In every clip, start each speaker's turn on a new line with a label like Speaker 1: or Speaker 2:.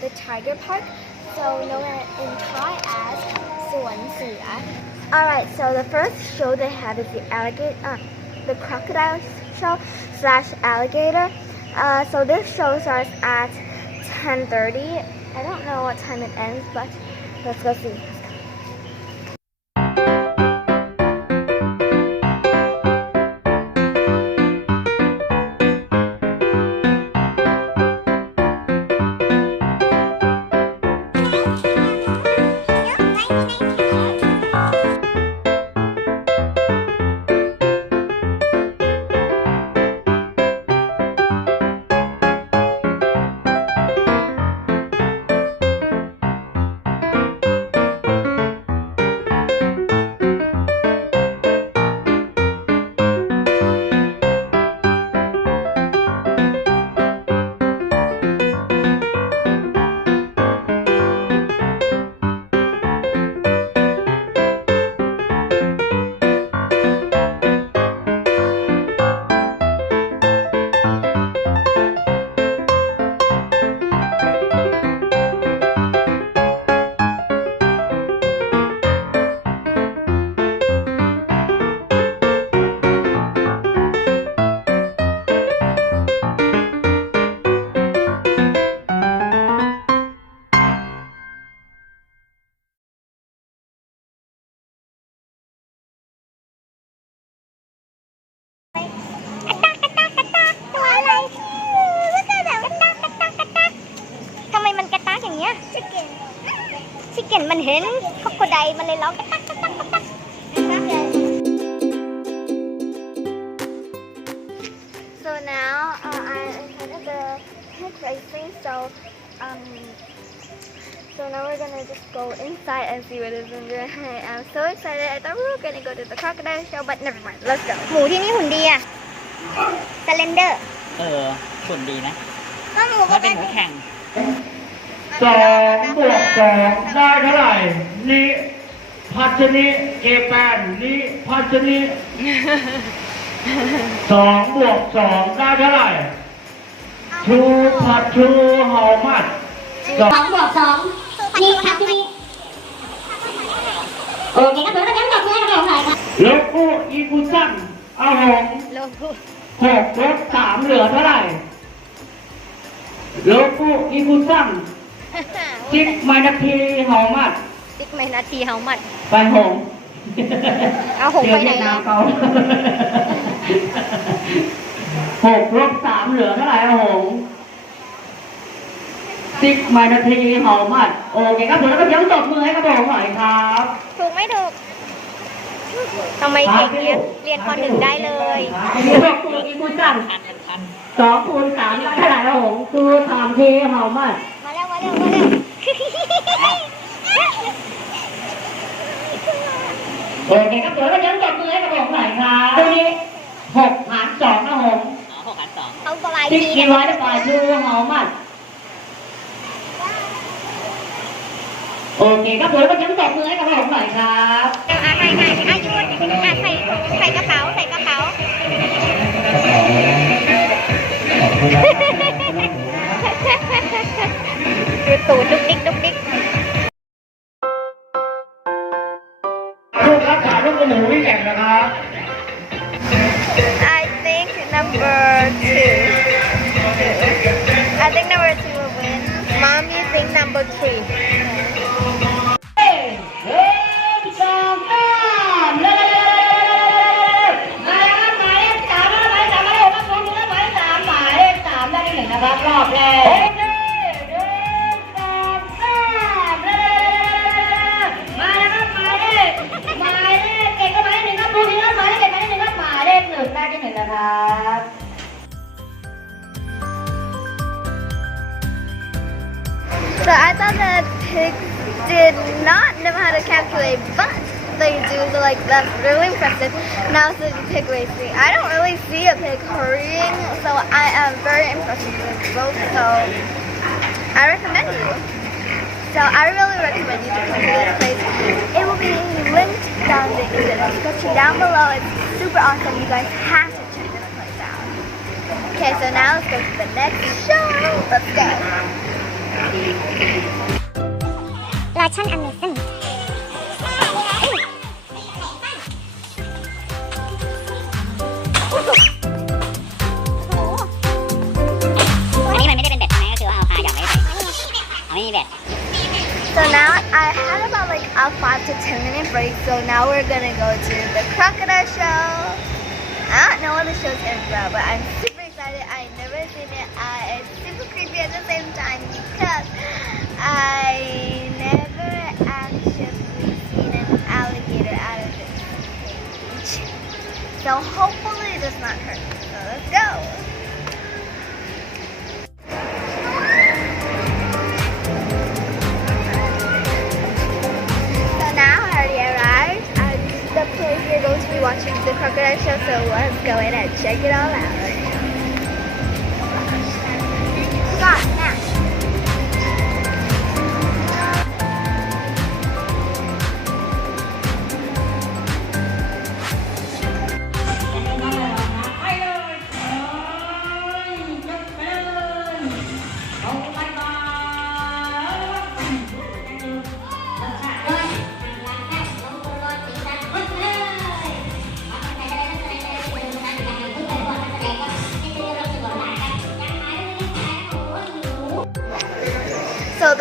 Speaker 1: the Tiger Park, so known in Thai as Suan Sua. Alright, so the first show they have is the alligator, uh, the crocodile show slash alligator. Uh, so this show starts at 10.30. I don't know what time it ends, but let's go see. Inside and see what is in there. I'm so excited. I thought we were gonna go to the crocodile show, but never mind. Let's go. หมูที่นี่หุ่นดีอะสเลนเดอร์
Speaker 2: เออส่วนดีนะ
Speaker 1: ก็หมูป
Speaker 2: ถ้ากเป็นห
Speaker 1: ติ
Speaker 2: มูแข่ง
Speaker 3: สองบวกสองได้เท่าไหร่นี่พัชนิเจแปนนี่พัชนิสองบวกสองได้เท่าไหร่ทูพัชทูหอมัดสอง
Speaker 4: สองบวกสองนี่ครับที่นี่ โอเคครับผมก็ยังตบมือให้กับผมหน่อยครับ
Speaker 3: แล้วก็อีกุซันเอาหง
Speaker 1: โลโก้
Speaker 3: หกลบสามเหลือเท่าไหร่แล้วก็อีกุซันจิกไมนาทีหอมัด
Speaker 1: สิบไม่นาทีเฮามัด
Speaker 3: ไปหง
Speaker 1: เอาหงไปไหน
Speaker 3: เวียดนามเขาหกลบสามเหลือเท่าไหร่อะหง สิบมานาทีหอมมัดโอเคครับผมแล้วก็ยังตบมือให้กระบอกหน่อยครับ
Speaker 1: ถูกไม่ถูกทำไมเก่งเรียนเรียนปหนึ่งได้เลย
Speaker 3: หกคูณอีกคูณสั่ง
Speaker 2: พันพัน
Speaker 3: สองคูณสามได้เท่าไหร่อะหงคือสามทีหอมมัด
Speaker 1: มาแล้วมาแล้วมาแล้ว
Speaker 3: โอเคครับผมแล้วก็ยังตบมือให้กระบอกหน่อยครับทีนี้หกหารสองนะหง
Speaker 2: อ๋อหกพันสอง
Speaker 1: เขาสบาย
Speaker 3: ติ๊ก
Speaker 1: ดี
Speaker 3: กี่
Speaker 1: นะ
Speaker 3: ร้อยได้ปลายคือหอมมัด โอเคครับผมก็ยังตบมือให้กระบอกหน่อยครับ
Speaker 1: อะใครใครอายุอะใส่ใส่กระเป๋าใส่กระเป๋าดูตูดดุกดิกดุกดิก
Speaker 3: ลูกครับถ่ายรูปกับหมูที่แข่งนะครับ
Speaker 1: I think number two I think number two will win Mommy think number three did not know how to calculate, but they do. So like that's really impressive. Now it's the pig racing. I don't really see a pig hurrying, so I am very impressed with both. So I recommend you. So I really recommend you to come to this place. It will be linked down in the description down below. It's super awesome. You guys have to check this place out. Okay, so now let's go to the next show. Let's go.
Speaker 4: โลชั่นอเมซอน
Speaker 5: อันนี้มันไม่ได้เป็นเบ็ดใช่ไหมก็คือว่าเอาปลาหยอดไว้เฉยเอาไม่มีเบ็ด
Speaker 1: So now I had about like a five to ten minute break. So now we're gonna go to the crocodile show. I don't know what the show's about, but I'm So hopefully it does not hurt. So let's go. So now I already arrived at the place we're going to be watching the crocodile show. So let's go in and check it all out.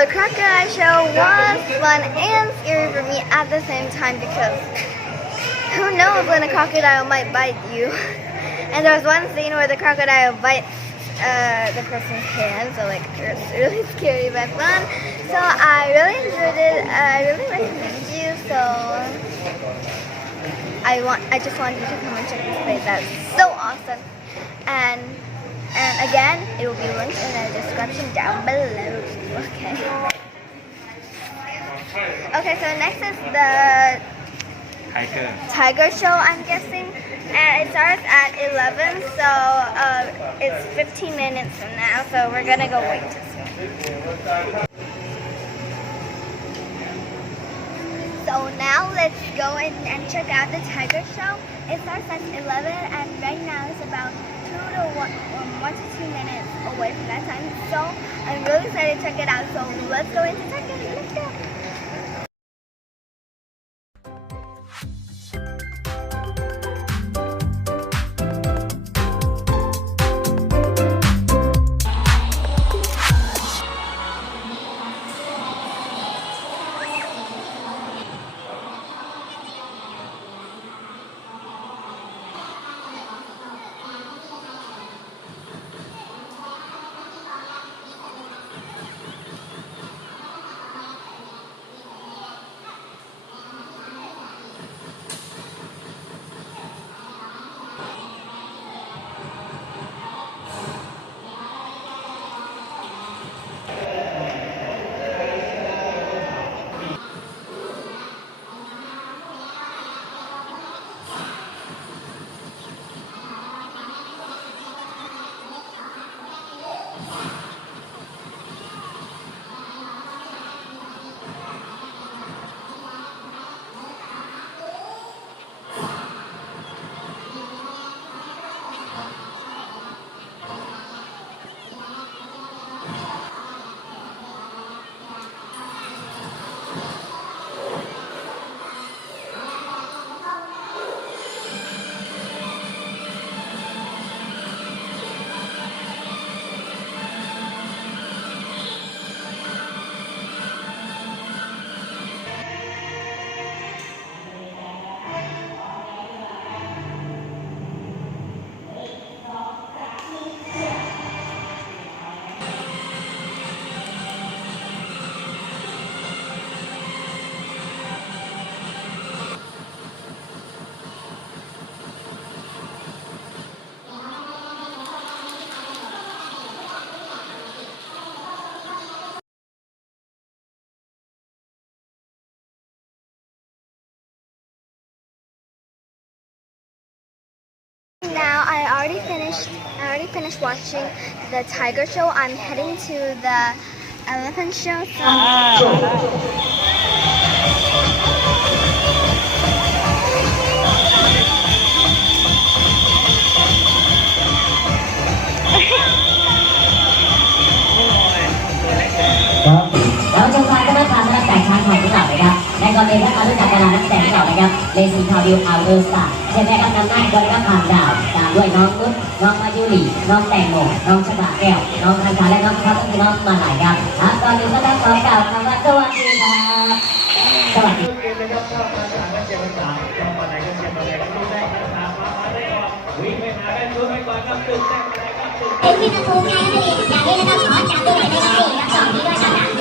Speaker 1: The crocodile show was fun and scary for me at the same time because who knows when a crocodile might bite you. And there was one scene where the crocodile bites uh, the person's hand, so like it was really scary but fun. So I really enjoyed it. I really recommend you. So I want, I just want you to come and check this place. That's so awesome. And and again, it will be linked in the description down below. Okay. Okay, so next is the
Speaker 6: Tiger.
Speaker 1: Tiger show, I'm guessing. And it starts at 11, so uh, it's 15 minutes from now, so we're gonna go wait. So now let's go in and check out the Tiger show. It starts at 11, and right now it's about one, um, one to two minutes away from that time. So I'm really excited to check it out. So let's go in to check it. Let's go. Now I already finished. I already finished watching the tiger show. I'm heading to the elephant show. So
Speaker 3: นะครับเลซิทาวิวอัลเดอร์สตาร์เช่นแรกครับนำหน้าดยนักผ่านดาวตามด้วยน้องนุชน้องมายุรีน้องแตงโมน้องชบาแก้วน้องคันธาและน้องพัฒน้องมาหลายครับครับก่อนอื่นก็ต้องขอกล่าวคำว่าสวัสดีครับสวัสดี
Speaker 6: เกมนะครับชอบภาษาก็เกมภาษาชอบอะไรก็เกมอก็ได้ภาษามาได้ก่อนวิ่งไปหาได้รู้ไปก่อนครับตื่นเต้นอะไรครับตื่น
Speaker 5: เป็นวินาทีไงนักเรียนอย่างนี้นะครับขอจับตัวไหนอยได้ครับสี่ครับสองทีด้วยครับ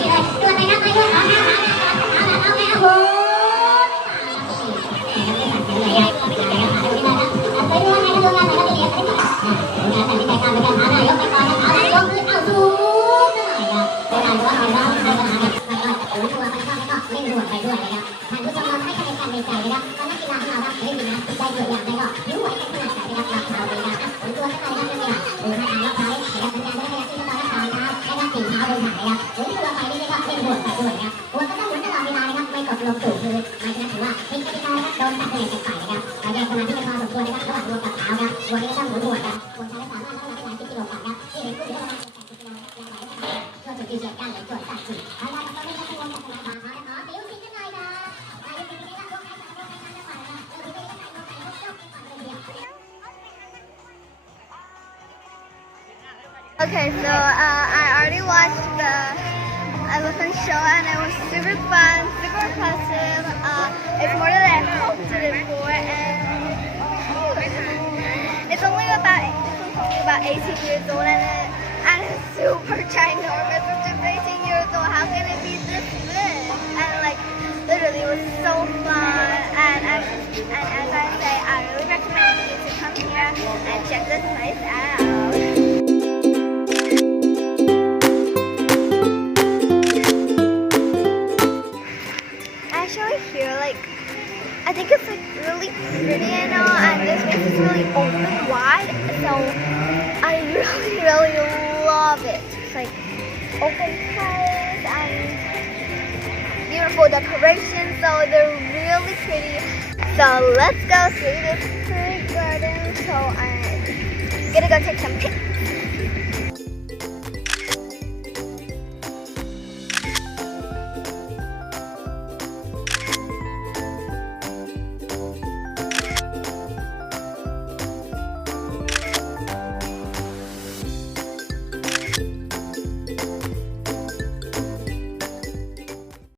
Speaker 5: ลงสู่คือมันจะถือว่าเป็นกติกาโดนตัดเงินจากฝ่ายนะครับ การแยกสมาธิเป็นพอสมควรนะครับระหว่างรวมกับเท้าครับหัวนี้ก็ต้องหมุนด่วนครับคนใช้สามารถน้ำหนักได้หลายสิบกิโลกรัมครับที่เห็นผู้ที่ประมาณ70กิโลยังไหวได้เพื่อจุดยืนการไหลจดตัดสินเอาล่ะตอนนี้ก็ต้องลงจากสนามขอขอติวสิงกันหน่อยครับนายกเป็นยังไงบ้างร่วมกันกับร่วมกันจังหวัดนะครับเออไม่ได้ร่วมกันร่วมกันร่วมกันเลยเดียว
Speaker 1: Okay, so uh, I already watched the elephant show and it was super fun, super impressive. Uh, it's more than 18 years old and, it, and it's super ginormous. It's just 18 years old. How can it be this big? And like literally, it was so fun. And as and as I say, I really recommend you to come here and check this place out. Think it's like really pretty and all, and this place is really open wide, so I really, really love it. It's like open place and beautiful decorations, so they're really pretty. So let's go see this pretty garden. So I'm gonna go take some pictures.